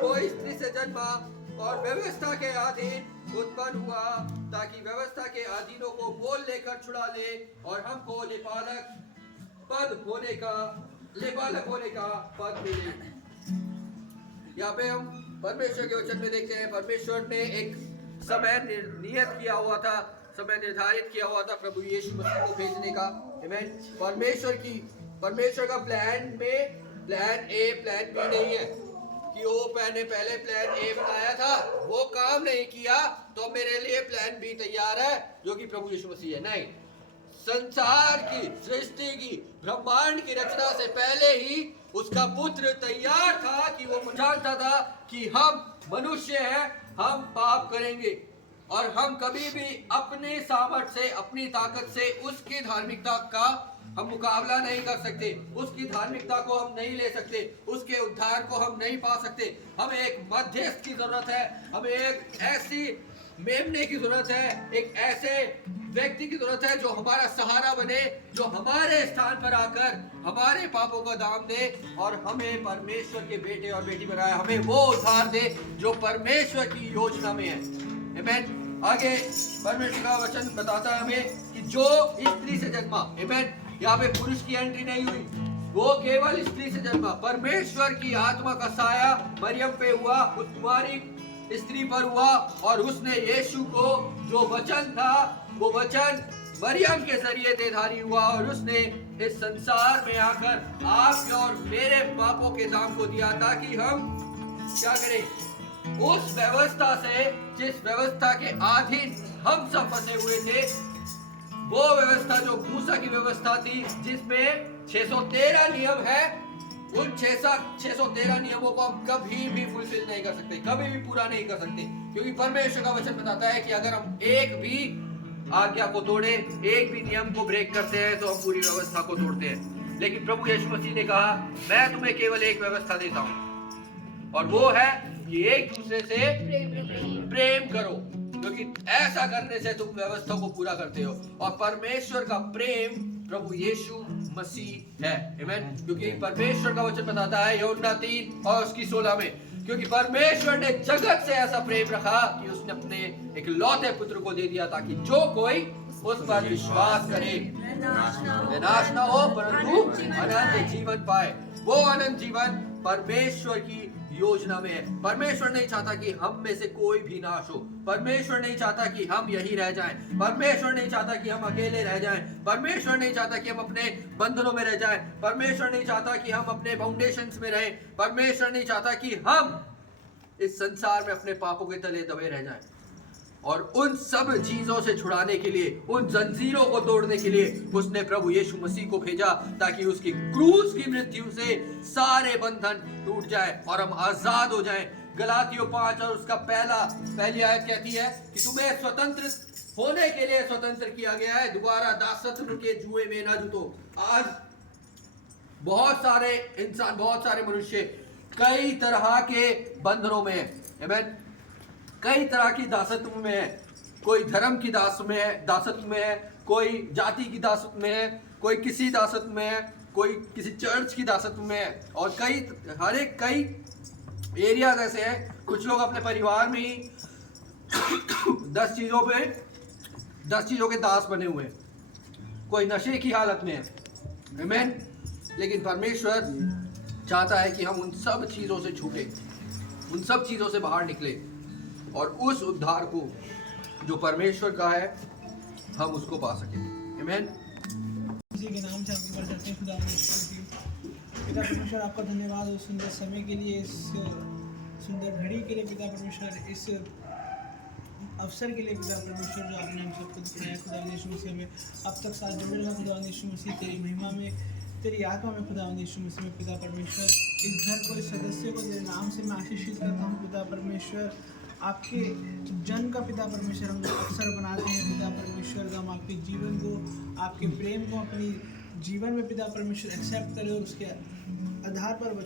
वो स्त्री से जन्मा और व्यवस्था के अधीन उत्पन्न हुआ, ताकि व्यवस्था के अधीनों को मोल लेकर छुड़ा ले और हमको लेपालक होने का पद मिले। यहाँ पे हम परमेश्वर के वचन में देखते हैं, परमेश्वर ने एक समय निर्धारित किया हुआ था प्रभु यीशु मसीह को भेजने का। आमीन। परमेश्वर का प्लान में प्लान ए प्लान बी नहीं है कि वो पहले प्लान ए बनाया था, वो काम नहीं किया तो मेरे लिए प्लान बी तैयार है जो कि प्रभु यीशु मसीह है। नहीं, संसार की सृष्टि की ब्रह्मांड की रचना से पहले ही उसका पुत्र तैयार था कि वो जानता था कि हम मनुष्य हैं, हम पाप करेंगे और हम कभी भी अपने सामर्थ्य से, अपनी ताकत से उसकी धार्मिकता का हम मुकाबला नहीं कर सकते, उसकी धार्मिकता को हम नहीं ले सकते, उसके उद्धार को हम नहीं पा सकते। हमें एक मध्यस्थ की जरूरत है, हमें एक ऐसी मेमने की जरूरत है, एक ऐसे व्यक्ति की जरूरत है जो हमारा सहारा बने, जो हमारे स्थान पर आकर हमारे पापों का दाम दे और हमें परमेश्वर के बेटे और बेटी बनाए, हमें वो उद्धार दे जो परमेश्वर की योजना में है। आमीन। आगे परमेश्वर का वचन बताता है हमें कि जो स्त्री से जन्मा, आमीन, यहाँ पे पुरुष की एंट्री नहीं हुई, वो केवल स्त्री से जन्मा। परमेश्वर की आत्मा का साया मरियम पे हुआ, उस कुमारी स्त्री पर हुआ और उसने यीशु को जो वचन था वो वचन मरियम के जरिए देधारी हुआ और उसने इस संसार में आकर आपके और मेरे पापों के दाम को दिया ताकि हम क्या करें, उस व्यवस्था से जिस व्यवस्था के अधीन हम सब फंसे हुए थे, वो व्यवस्था जो मूसा की व्यवस्था थी जिसमें 613 नियम है, उन 613 नियमों को हम कभी भी फुलफिल नहीं कर सकते, कभी भी पूरा नहीं कर सकते, क्योंकि परमेश्वर का वचन बताता है कि अगर हम एक भी आज्ञा को तोड़े, एक भी नियम को ब्रेक करते हैं तो हम पूरी व्यवस्था को तोड़ते हैं। लेकिन प्रभु यीशु मसीह ने कहा, मैं तुम्हें केवल एक व्यवस्था देता हूं और वो है कि एक दूसरे से प्रेम करो, क्योंकि ऐसा करने से तुम व्यवस्था को पूरा करते हो। और परमेश्वर का प्रेम प्रभु यीशु मसीह है। आमीन। क्योंकि परमेश्वर का वचन बताता है यूहन्ना 3 और उसकी 16 में, क्योंकि परमेश्वर ने जगत से ऐसा प्रेम रखा कि उसने अपने एक लौते पुत्र को दे दिया ताकि जो कोई उस पर विश्वास करे विनाश ना हो परंतु अनंत जीवन पाए। वो अनंत जीवन परमेश्वर की योजना में है। परमेश्वर नहीं चाहता कि हम में से कोई भी नाश हो, परमेश्वर नहीं चाहता कि हम यही रह जाएं, परमेश्वर नहीं चाहता कि हम अकेले रह जाएं, परमेश्वर नहीं चाहता कि हम अपने बंधनों में रह जाएं, परमेश्वर नहीं चाहता कि हम अपने फाउंडेशंस में रहें, परमेश्वर नहीं चाहता कि हम इस संसार में अपने पापों के तले दबे रह जाएं। और उन सब चीजों से छुड़ाने के लिए, उन जंजीरों को तोड़ने के लिए उसने प्रभु यीशु मसीह को भेजा ताकि उसकी क्रूस की मृत्यु से सारे बंधन टूट जाए और हम आजाद हो जाएं। गलातियों 5 और उसका पहली आयत कहती है कि तुम्हें स्वतंत्र होने के लिए स्वतंत्र किया गया है, दोबारा दासत्व के जुए में ना जुटो। आज बहुत सारे इंसान, बहुत सारे मनुष्य कई तरह के बंधनों में है, आमीन, कई तरह की दासत्व में है। कोई धर्म की दासत्व में है, कोई जाति की दासत्व में है, कोई किसी दासत्व में है, कोई किसी चर्च की दासत्व में है और कई एरियाज ऐसे हैं। कुछ लोग अपने परिवार में ही 10 चीजों के दास बने हुए हैं, कोई नशे की हालत में है, आमीन। लेकिन परमेश्वर चाहता है कि हम उन सब चीजों से छूटे, उन सब चीजों से बाहर निकले और उस उद्धार को जो परमेश्वर का है हम उसको पा सकें। आमीन। इसी के नाम से आपके ऊपर करते हैं खुदा पिता परमेश्वर, आपका धन्यवाद उस सुंदर समय के लिए, इस सुंदर घड़ी के लिए पिता परमेश्वर, इस अवसर के लिए पिता परमेश्वर जो आपने हम सबको दिखाया खुदा यीशु मसीह में अब तक साथ जुड़े रहा खुदा यीशु मसीह, तेरी महिमा में, तेरी आत्मा में खुदा यीशु मसीह में पिता परमेश्वर। इस घर को, इस सदस्य को तेरे नाम से मैं आशीषित करता हूँ पिता परमेश्वर। आपके जन का पिता परमेश्वर हम अवसर बनाते हैं पिता परमेश्वर, हम आपके जीवन को, आपके प्रेम को अपनी जीवन में पिता परमेश्वर एक्सेप्ट करें और उसके आधार पर